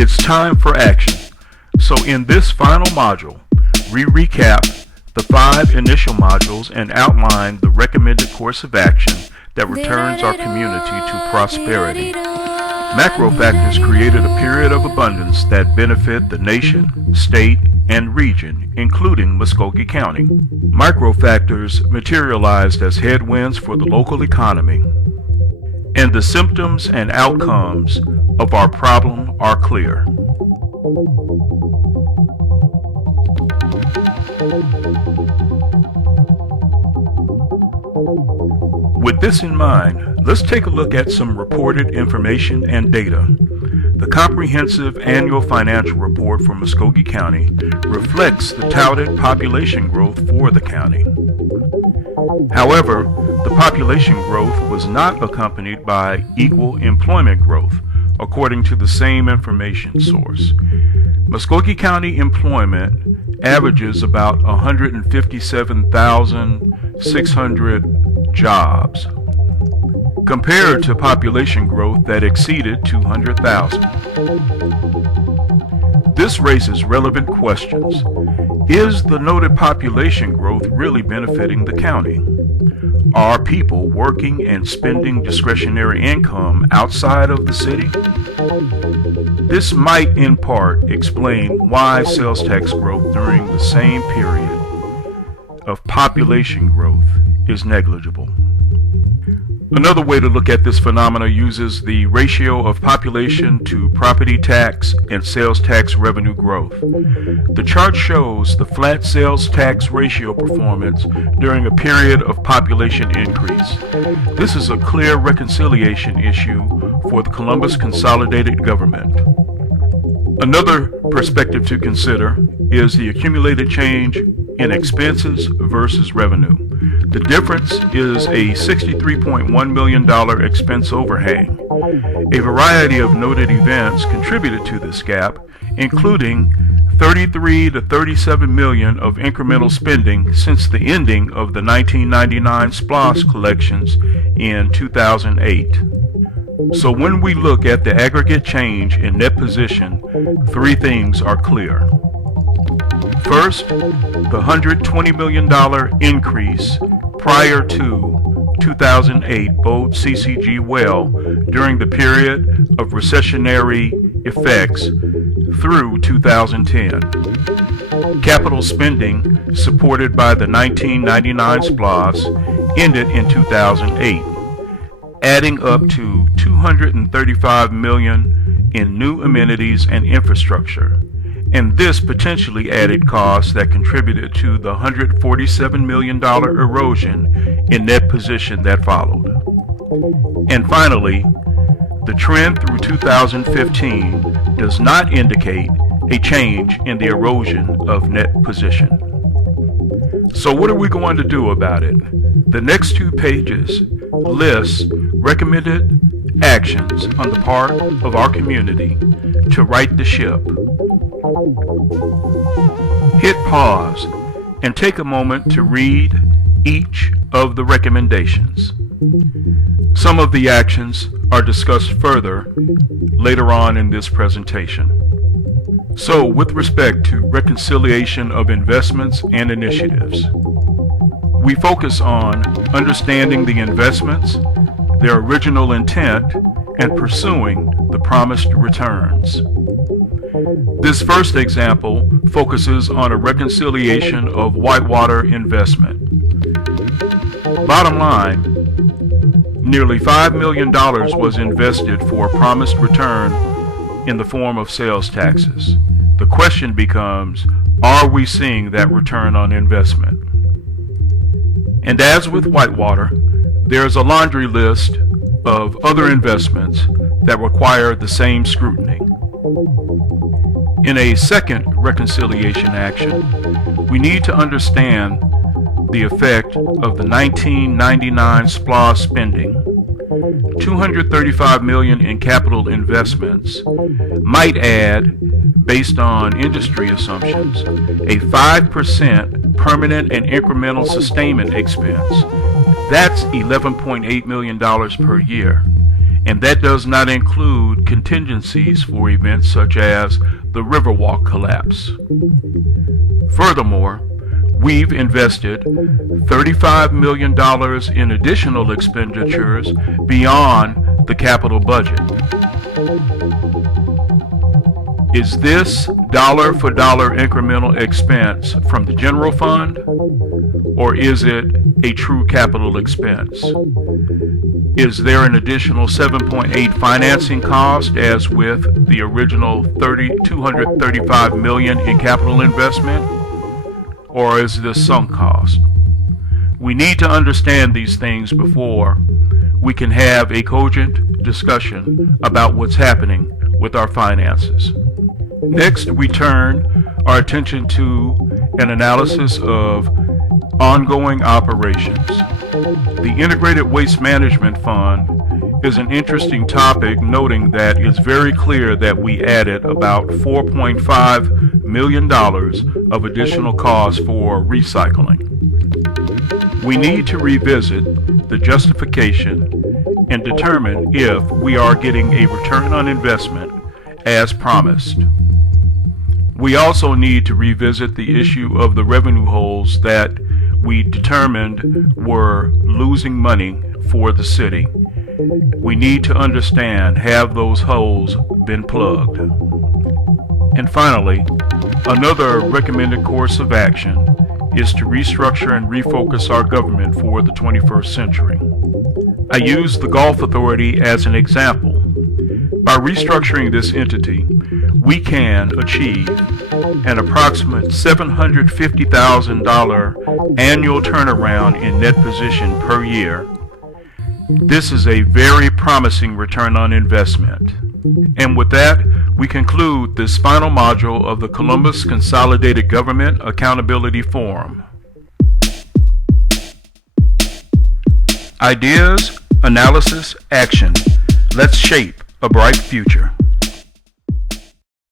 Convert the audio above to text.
It's time for action. So in this final module, we recap the 5 initial modules and outline the recommended course of action that returns our community to prosperity. Macro factors created a period of abundance that benefit the nation, state, and region, including Muskogee County. Micro factors materialized as headwinds for the local economy, and the symptoms and outcomes of our problem are clear. With this in mind, let's take a look at some reported information and data. The comprehensive annual financial report for Muskogee County reflects the touted population growth for the county. However, the population growth was not accompanied by equal employment growth, according to the same information source. Muskogee County employment averages about 157,600 jobs, compared to population growth that exceeded 200,000. This raises relevant questions. Is the noted population growth really benefiting the county? Are people working and spending discretionary income outside of the city? This might in part explain why sales tax growth during the same period of population growth is negligible. Another way to look at this phenomena uses the ratio of population to property tax and sales tax revenue growth. The chart shows the flat sales tax ratio performance during a period of population increase. This is a clear reconciliation issue for the Columbus Consolidated government. Another perspective to consider is the accumulated change in expenses versus revenue. The difference is a $63.1 million expense overhang. A variety of noted events contributed to this gap, including 33 to 37 million of incremental spending since the ending of the 1999 SPLOST collections in 2008. So when we look at the aggregate change in net position, 3 things are clear. First, the $120 million increase prior to 2008 bodes CCG well during the period of recessionary effects through 2010. Capital spending supported by the 1999 SPLOST ended in 2008, adding up to $235 million in new amenities and infrastructure. And this potentially added costs that contributed to the $147 million erosion in net position that followed. And finally, the trend through 2015 does not indicate a change in the erosion of net position. So what are we going to do about it? The next 2 pages lists recommended actions on the part of our community to right the ship. Hit pause and take a moment to read each of the recommendations. Some of the actions are discussed further later on in this presentation. So, with respect to reconciliation of investments and initiatives, we focus on understanding the investments, their original intent, and pursuing the promised returns. This first example focuses on a reconciliation of whitewater investment. Bottom line, nearly $5 million was invested for a promised return in the form of sales taxes. The question becomes, are we seeing that return on investment? And as with whitewater, there's a laundry list of other investments that require the same scrutiny. In a second reconciliation action, we need to understand the effect of the 1999 SPLOST spending. $235 million in capital investments might add, based on industry assumptions, a 5% permanent and incremental sustainment expense. That's $11.8 million per year. and that does not include contingencies for events such as the Riverwalk collapse. Furthermore, we've invested $35 million in additional expenditures beyond the capital budget. Is this dollar for dollar incremental expense from the general fund, or is it a true capital expense? Is there an additional 7.8 financing cost as with the original $235 million in capital investment, or is this sunk cost? We need to understand these things before we can have a cogent discussion about what's happening with our finances. Next, we turn our attention to an analysis of ongoing operations. The Integrated Waste Management Fund is an interesting topic, noting that it's very clear that we added about $4.5 million of additional costs for recycling. We need to revisit the justification and determine if we are getting a return on investment as promised. We also need to revisit the issue of the revenue holes that we determined were losing money for the city. We need to understand, have those holes been plugged? And finally, another recommended course of action is to restructure and refocus our government for the 21st century. I use the Gulf Authority as an example. By restructuring this entity, we can achieve an approximate $750,000 annual turnaround in net position per year. This is a very promising return on investment. And with that, we conclude this final module of the Columbus Consolidated Government Accountability Forum. Ideas, analysis, action. Let's shape a bright future.